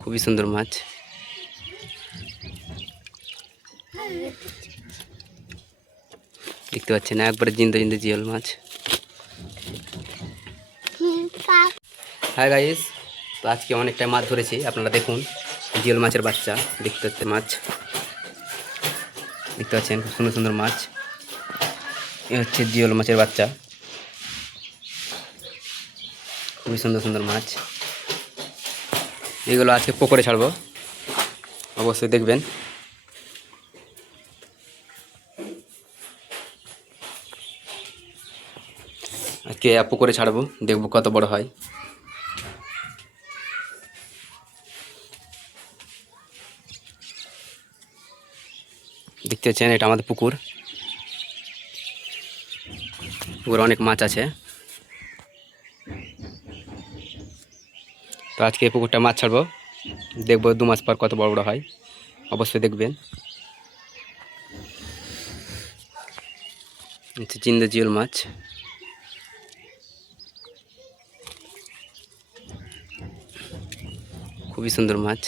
খুবই সুন্দর মাছ। দেখতে পাচ্ছেন একবারে জিন্দা জিন্দা জিওল মাছ। হ্যাঁ গাইস, তো আজকে অনেকটা মাছ ধরেছি, আপনারা দেখুন জিওল মাছের বাচ্চা। দেখতে পাচ্ছেন মাছ, দেখতে পাচ্ছেন খুব সুন্দর সুন্দর মাছ। এ হচ্ছে জিওল মাছের বাচ্চা, খুবই সুন্দর সুন্দর মাছ। এগুলো আজকে পুকুরে ছাড়বো, অবশ্যই দেখবেন। আজকে পুকুরে ছাড়বো, দেখবো কত বড় হয়। দেখতে পাচ্ছেন এটা আমাদের পুকুর, পুকুরে অনেক মাছ আছে। তো আজকে এই পুকুরটা মাছ ছাড়বো, দেখবো 2 মাস পর কত বড় বড় হয়, অবশ্যই দেখবেন। জিন্দা জিওল মাছ, খুবই সুন্দর মাছ।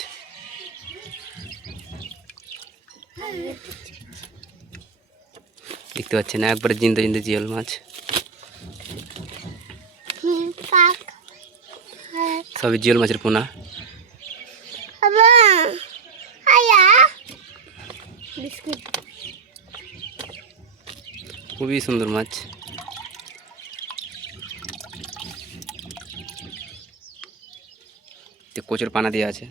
দেখতে পাচ্ছেন একবারে জিন্দা জিন্দা জিওল মাছ। সবই জিওল মাছের পোনা। খুবই সুন্দর মাছ। কচুর পানা দিয়ে আছে।